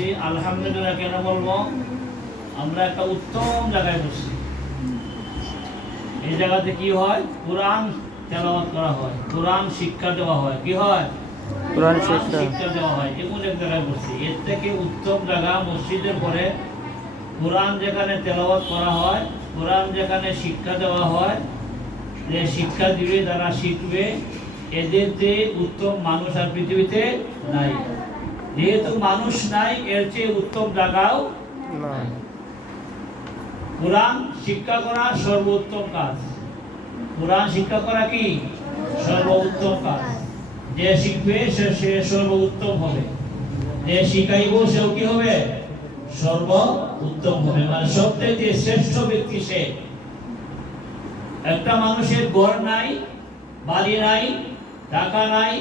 বসছি আলহামদুলিল্লাহ। কেন বলবো? আমরা একটা উত্তম জায়গায় বসছি। এই জায়গাতে কি হয়? কোরআন তেলাওয়াত করা হয়, কোরআন শিক্ষা দেওয়া হয়। কি হয়? কোরআন শিক্ষা দেওয়া হয়। এমন এক জায়গায় বসছি। এর থেকে উত্তম জায়গা মসজিদের পরে কোরআন যেখানে তেলাওয়াত করা হয়, কোরআন যেখানে শিক্ষা দেওয়া হয়, যে শিক্ষা দিবে যারা শিখবে, এদের যে উত্তম মানুষ আর পৃথিবীতে নাই। যেহেতু মানুষ নাই, এর চেয়ে উত্তম জায়গাও নাই। কোরআন শিক্ষা করা সর্বোত্তম কাজ। কোরআন শিক্ষা করা কি সর্বোত্তম কাজ। যে শিখবে সে সর্বোত্তম হবে, যে শিখাইব সেও কি হবে? সর্বোত্তম হবে। মানে সবথেকে শ্রেষ্ঠ ব্যক্তি সে। একটা মানুষের ঘর নাই, বাড়ি নাই, টাকা নাই,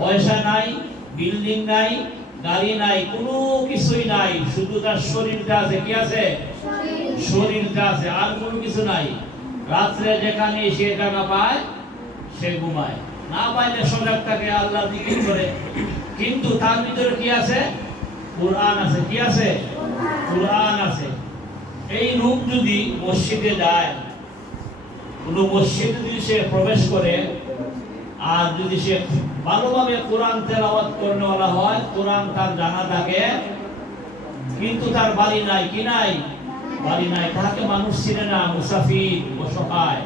পয়সা নাই, বিল্ডিং নাই, গাড়ি নাই, কোনো কিছুই নাই, শুধু তার শরীরটা আছে। কি আছে? শরীরটা আছে, আর কোনো কিছু নাই। রাত্রে যেখানে সে টাকা পায় সে ঘুমায়, না পাইলে সজাগ থাকে, আল্লাহ জিকির করে। কিন্তু তার ভিতরে কি আছে? কোরআন আছে। কি আছে? কোরআন আছে। এই লোক যদি মসজিদে যায়, কোনো মসজিদে যদি সে প্রবেশ করে, আর যদি সে ভালোভাবে কোরআন তেলাওয়াত করেওয়ালা হয়, কোরআন তার জানা থাকে, কিন্তু তার বাড়ি নাই, কি নাই? বাড়ি নাই, তাকে মানুষ চিনে না, মুসাফির, অসহায়,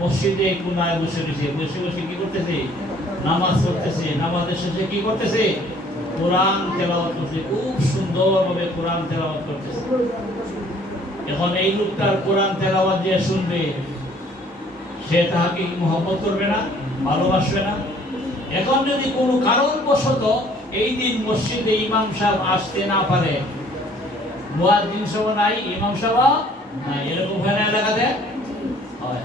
মসজিদে কোনায় বসে রয়েছে, বসে বসে কি করতেছে? নামাজ পড়তেছে। নামাজের শেষে কি করতেছে? কোরআন তেলাওয়াত করতেছে, খুব সুন্দরভাবে কোরআন তেলাওয়াত করতেছে। এখন এই লোকটার কোরআন তেলাওয়াত যে শুনবে, সে তাহাকে মহব্বত করবে না? ভালোবাসবে না? এখন যদি কোনো কারণবশত এই দিন মসজিদে ইমাম সাহেব আসতে না পারে, মুয়াজ্জিন সহ নাই, ইমাম সাহেব নাই, এরকম হয় না এলাকাতে? হয়।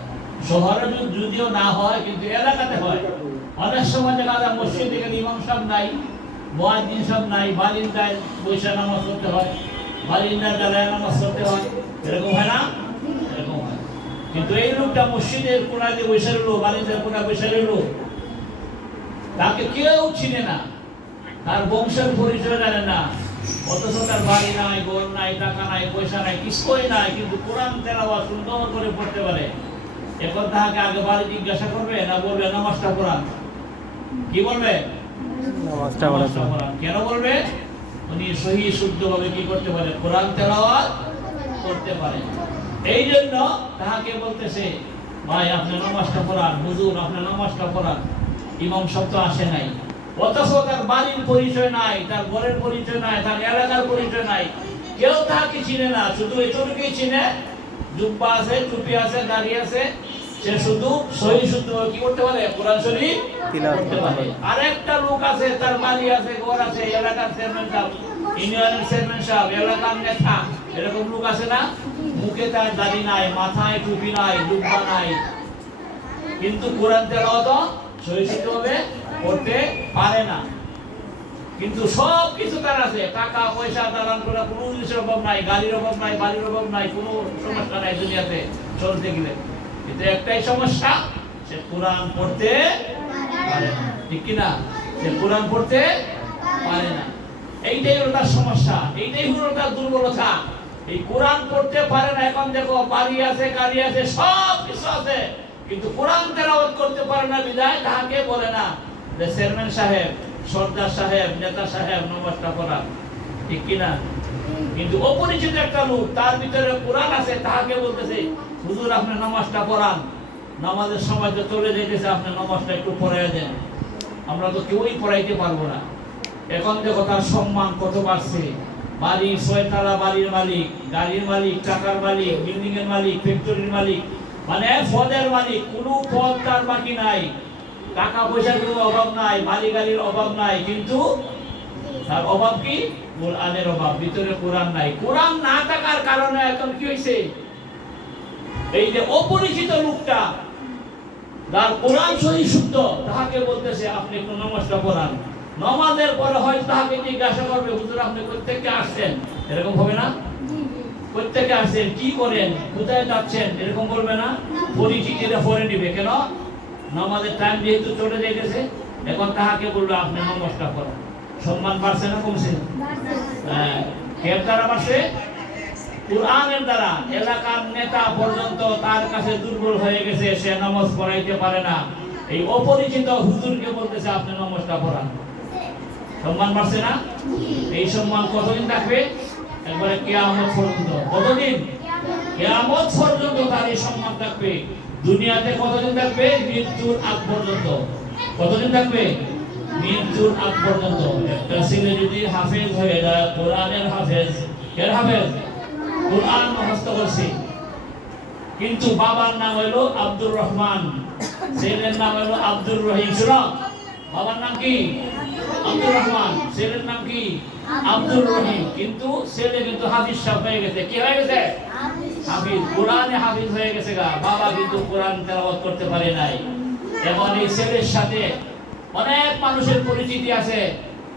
শহরে যদিও না হয়, কিন্তু এলাকাতে হয়। অনেক সময় দেখা যায় মসজিদে গেলে ইমাম সাহেব নাই, মুয়াজ্জিন সাহেব নাই, বারিন্দায় বসে নামাজ পড়তে হয়, বারিন্দায় দাঁড়ায় নামাজ পড়তে হয়। এরকম হয় না? এরকম হয়। কিন্তু এই লোকটা মসজিদের কোনায় যে বসে রইল, বারিন্দার কোনায় বসে রইল, তাকে কেউ চিনে না, তার বংশের পরিচয় জানে না, অথচ তার বাড়ি নাই, ঘর নাই, টাকা নাই, পয়সা নাই, কিছুই নাই, কিন্তু কোরআন তেলাওয়াত সুন্দর করে পড়তে পারে। এখন তাহাকে আগে বাড়ি জিজ্ঞাসা করবে, না বলবে নামাজটা পড়ান? কি বলবে? নামাজটা পড়ান। কেন বলবে? উনি সহি শুদ্ধভাবে কি করতে পারে? কোরআন তেলাওয়াত করতে পারে। এই জন্য তাহাকে বলতেছে, ভাই আপনি নামাজটা পড়ান, হুজুর আপনি নামাজটা পড়ান। ইমাম সাহেব তো আসে নাই, অথচ তার বাড়ির পরিচয় নাই, তার ঘরের পরিচয় নাই, তার এলাকার পরিচয় নাই, কেউ তাকে চিনে না। শুধু এতটুকুই চিনে, জুব্বা আছে, টুপি আছে, দাড়ি আছে, সে শুধু সহি শুদ্ধ কি করতে পারে? কোরআন শরীফ পড়তে পারে। আরেকটা লোক আছে, তার বাড়ি আছে, ঘর আছে, এলাকার চেয়ারম্যান সাহেব, ইউনিয়নের চেয়ারম্যান সাহেব, এলাকার নেতা, এরকম লোক আছে না? মুখে তার দাড়ি নাই, মাথায় টুপি নাই, জুব্বা নাই, কিন্তু কোরআন তেলাওয়াত সহি শুদ্ধভাবে করতে পারে না। কিন্তু সব কিছু তার আছে, টাকা পয়সা, দালান করা, কোনো জিনিসের অভাব নাই, গাড়ির অভাব নাই, বাড়ির অভাব নাই, কোনো সমস্যা নাই দুনিয়াতে চলতে গেলে। কিন্তু একটাই সমস্যা, সে কোরআন পড়তে পারে না। ঠিক কিনা? সে কোরআন পড়তে পারে না। এইটাই হলো তার সমস্যা, এইটাই হলো তার দুর্বলতা। এই কোরআন পড়তে পারে না। এখন দেখো বাড়ি আছে, গাড়ি আছে, সব কিছু আছে, কিন্তু কোরআন তেলাওয়াত করতে পারে না। বিদায় তাহাকে বলে না যে চেয়ারম্যান সাহেব, সর্দার সাহেব, নেতা সাহেব নামাজটা পড়ান। ঠিক কিনা? কিন্তু অপরিচিত একটা লোক, তার ভিতরে কোরআন আছে, তাহাকে বলতেছে, হুজুর আপনি নামাজটা পড়ান, নামাজের সময় তো চলে যাইতেছে, আপনি নামাজটা একটু পড়াইয়া দেন। আমরা তো কেউই পড়াইতে পারবো না। এখন দেখো তার সম্মান কত বাড়ছে। বাড়ি, 6 তলা বাড়ির মালিক, গাড়ির মালিক, টাকার মালিক, বিল্ডিং এর মালিক, ফ্যাক্টরির মালিক, মানে পদের মালিক, কোনো পদ তার বাকি নাই, টাকা পয়সার কোনো অভাব নাই, বাড়ি গাড়ির অভাব নাই, কিন্তু তার অভাব কি? কোরআনের অভাব। ভিতরে কোরআন নাই। কোরআন না থাকার কারণে এখন কি হয়েছে? এই যে অপরিচিত লোকটা, তার কোরআন সহি শুদ্ধ, তাহাকে বলতেছে আপনি একটু নামাজটা পড়ান। নামাজের পরে হয়তো তাহাকে জিজ্ঞাসা করবে, হুজুর আপনি কোত্থেকে আসছেন? এরকম হবে না? কোত্থেকে আসছেন, কি করেন, কোথায় যাচ্ছেন, এরকম বলবে না? পরিচিতিটা পরে নিবে। কেন? নামাজের টাইম যেহেতু চলে যাইতেছে, এখন তাহাকে বলবে আপনি নামাজটা পড়ান। সম্মান বাড়ছে না কমছে? হ্যাঁ। এর দ্বারা মারছে কোরআনের দ্বারা। এলাকার নেতা পর্যন্ত তার কাছে দুর্বল হয়ে গেছে, সে নামাজ পড়াইতে পারে না। এই অপরিচিত হুজুরকে বলতেছে আপনি নামাজটা পড়ান। সম্মান পাচ্ছে না? এই সম্মান কতদিন থাকবে? একবারে কিয়ামত পর্যন্ত। কতদিন? কিয়ামত পর্যন্ত তার এই সম্মান থাকবে। দুনিয়াতে কতদিন থাকবে? মৃত্যুর আগ পর্যন্ত। কতদিন থাকবে? মৃত্যুর আগ পর্যন্ত। একটা ছেলে যদি হাফেজ হয়ে যায়, কোরআনের হাফেজ, এর হাফেজ কোরআন মুখস্থ করছে, কিন্তু বাবার নাম হলো আব্দুর রহমান, ছেলের নাম হলো আব্দুর রহিম। শুনো, বাবার নাম কি? আব্দুর রহমান, ছেলের নাম কি? আব্দুর রহিম। কিন্তু ছেলে কিন্তু হাফিজ সাহেব হয়ে গেছে। কি হয়ে গেছে? হাফিজ। কোরআনে হাফিজ হয়ে গেছে গা। বাবা কিন্তু কোরআন তেলাওয়াত করতে পারে নাই। এখন এই ছেলের সাথে অনেক মানুষের পরিচিতি আছে,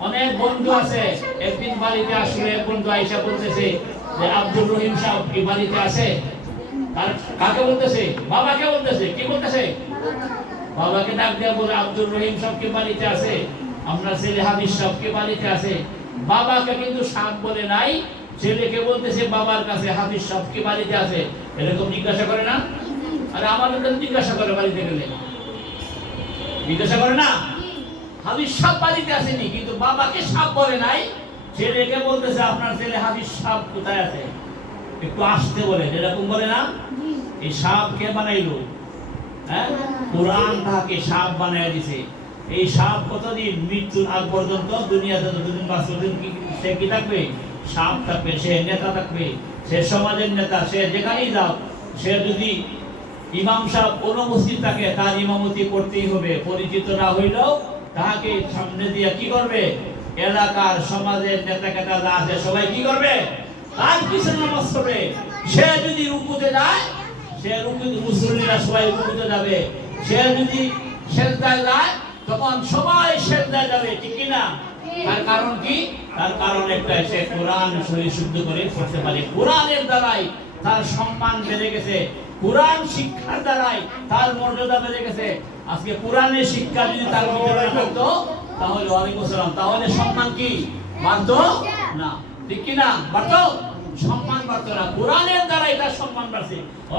অনেক বন্ধু আছে। একদিন বাড়িতে আসলে এক বন্ধু আয়েশা বলতেছে যে আব্দুর রহিম সাহেব কি বাড়িতে আছে? কাকে বলতেছে? বাবাকে বলতেছে। কি বলতেছে? বাবাকে ডাক দিয়ে বলে আব্দুর রহিম সাহেব কি বাড়িতে আছে? আপনার ছেলে হাফিজ সাহেব কি বাড়িতে আছে? বাবাকে কিন্তু সাহেব বলে নাই, ছেলেকে বলতেছে বাবার কাছে হাফিজ সাহেব কি বাড়িতে আছে। এরকম জিজ্ঞাসা করে না? আরে আমাদের কাছে জিজ্ঞাসা করে বাড়িতে গেলে, জিজ্ঞাসা করে না? হাফিজ সাহেব বাড়িতে আসেনি, কিন্তু বাবাকে সাহেব বলে নাই, ছেলেকে বলতেছে আপনার ছেলে হাফিজ সাহেব কোথায় আছে, একটু আসতে বলে। এরকম বলে না? এই সাহেব কে বানাইলো? হ্যাঁ, কোরআন তাকে সাহেব বানায় দিছে। এই সাহেব কতদিন? মৃত্যুর আগ পর্যন্ত। দুনিয়াতে যতদিন বাঁচবে সে কি থাকবে? সাহেব থাকবে, সে নেতা থাকবে, সে সমাজের নেতা। সে যেখানেই যাও, সে যদি ইমাম সাহেব অনুপস্থিত থাকে, তার ইমামতি করতেই হবে। পরিচিত না হইলেও তাকে সামনে দিয়ে কি করবে? এলাকার সমাজের নেতা কেতা যা আছে সবাই কি করবে? তার পিছনে নামাজ পড়বে। সে যদি রুকুতে যায়, সে রুকুতে মুসল্লিরা সবাই রুকুতে যাবে। সে যদি সেজদায় যায়, তখন সবাই সেজদায় যাবে। ঠিক কি না? তার কারণ কি? তার কারণ একটাই, সে কোরআন শরীর শুদ্ধ করে পড়তে পারে। কোরআনের দ্বারাই তার সম্মান বেড়ে গেছে, কোরআন শিক্ষার দ্বারাই তার মর্যাদা বেড়ে গেছে। আজকে কোরআনের শিক্ষা যদি তার ভিতরে থাকতো, তাহলে ওয়ালাইকুম আসসালাম, তাহলে সম্মান কি বাড়তো না? ঠিক কি না? বাড়তো? সম্মান বাড়তো না। কোরআনের দ্বারাই তার সম্মান বাড়ছে।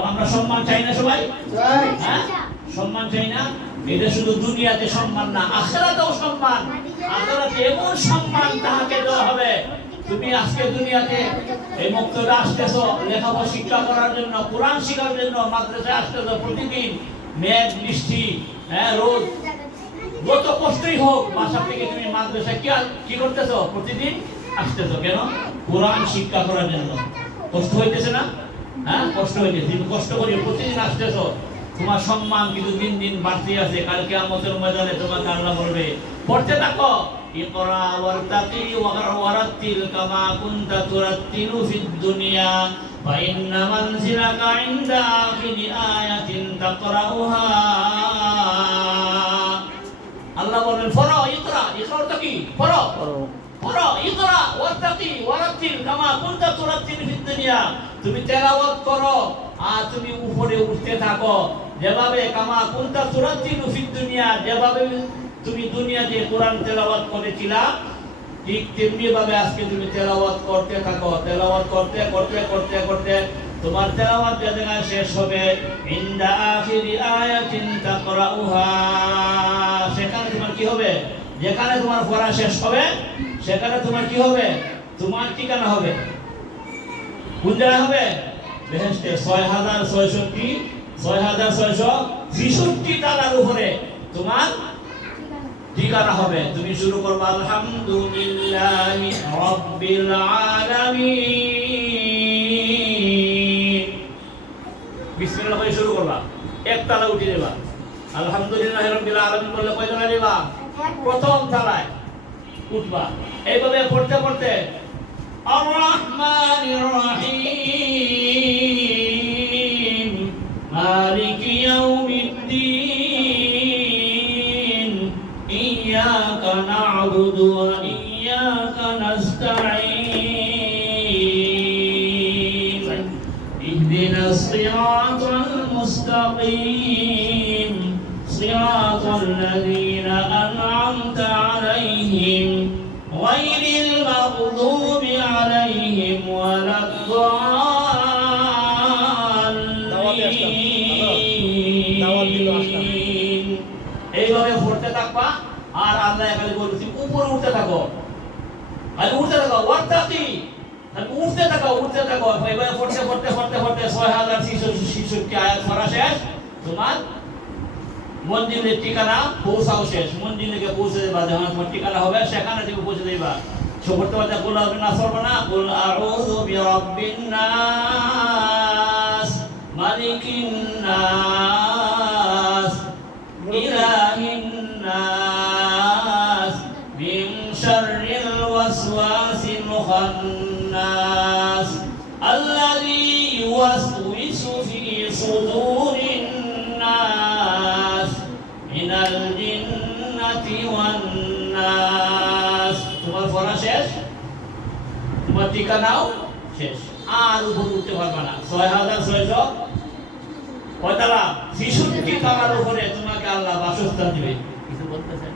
আমরা সম্মান চাই না সবাই? হ্যাঁ, সম্মান চাই না? এটা শুধু দুনিয়াতে সম্মান না, আখিরাতেও সম্মান। আখিরাতে এমন সম্মান তাহাকে দেওয়া হবে। তুমি আজকে দুনিয়াতে এই মুক্তরা আসতেছো লেখাপড়া শিক্ষা করার জন্য, কোরআন শিখার জন্য মাদ্রাসায় আসতেছো প্রতিদিন, মেঘ বৃষ্টি, রোদ, যত কষ্টই হোক, বাসা থেকে তুমি মাদ্রাসায় কি করতেছো? প্রতিদিন আসতেছো। কেন? কোরআন শিক্ষা করার জন্য। কষ্ট হইতেছে না? হ্যাঁ, কষ্ট হইতেছে। তুমি কষ্ট করে প্রতিদিন আসতেছো, তোমার সম্মান কিন্তু দিন দিন বাড়তে আছে। কালকে কিয়ামতের ময়দানে তোমাকে আল্লাহ বলবে পড়তে থাকো, ইকরা ওয়ারতাকি ওয়ারাতিল কামা কুনতা তুরাতিলু ফিদ দুনিয়া ফা ইন্না মানজিলাকা ইনদা আখিরি আয়াতিন তাকরাউহা। আল্লাহ বলেন পড়ো, ইকরা। ইকরা অর্থ কি? পড়ো, পড়ো। ইকরা ওয়ারতাকি ওয়ারাতিল কামা কুনতা তুরাতিলু ফিদ দুনিয়া, তুমি তেলাওয়াত করো আর তুমি উপরে উঠতে থাকো, যেভাবে কামা কুনতা তুরাতিলু ফিদ দুনিয়া, যেভাবে তুমি দুনিয়াতে কোরআন তেলাওয়াত করেছিলা, ঠিক তেমনি ভাবে আজকে তুমি তেলাওয়াত করতে থাকো। তেলাওয়াত করতে করতে করতে করতে তোমার তেলাওয়াত যে জায়গায় শেষ হবে, ইনদা আখিরি আয়াতিন তাকরাউহা, সেখানে তোমার কি হবে? যেখানে তোমার পড়া শেষ হবে, সেখানে তোমার কি হবে? তোমার ঠিকানা হবে। কোন জায়গায় হবে? বেহেশতে 6663 তালার উপরে তোমার ঠিকানা হবে। তুমি শুরু করবে আলহামদুলিল্লাহি রাব্বিল আলামিন, বিসমিল্লাহ বলে শুরু করবা। এক তালা উঠে দেবা। আলহামদুলিল্লাহি রাব্বিল আলামিন বললে কয় তালা দেবা? প্রথম তালায় উঠবা। এইভাবে পড়তে পড়তে আর রহমানির রহিম মালিকি ইয়াউমিদ্দিন ইয়্যাকা না'বুদু ওয়া ইয়্যাকা নাস্তাঈন ইহদিনাস সিরাতাল মুস্তাকিম সিরাতাল লাযীনা আন'আমতা আলাইহিম غير المغضوب عليهم উঠতে থাকো, খালি উঠতে থাকো, ওয়াত্তাকি, খালি উঠতে থাকো, উঠতে থাকো। এবার পড়তে পড়তে পড়তে পড়তে 6066 আয়াত পড়া শেষ, তোমার মন্দিরের ঠিকানা পৌঁছাও শেষ। মন্দিরে পৌঁছে দেবা, যখন তোমার ঠিকানা হবে সেখানে তুমি পৌঁছে দেবা। পড়তে পড়তে কুল আউযু নাস পড়বা না, কুল আউযু বিরাব্বিন নাস, মালিকিন নাস, ইলাহিন নাস, মিন শাররিল ওয়াসওয়াসিল খান্নাস, আল্লাযী ইউওয়াসউইসু ফি সুদুরিন নাস, মিনাল জিন্নাতি ওয়ান নাস। তোমার পড়া শেষ, তোমার ঠিকানাও শেষ, আর উপর উঠতে পারবা না। 6600 কয়তলা? 66 তলার উপরে তোমাকে আল্লাহ বাসস্থান দিবে। কিছু বলতেছেন?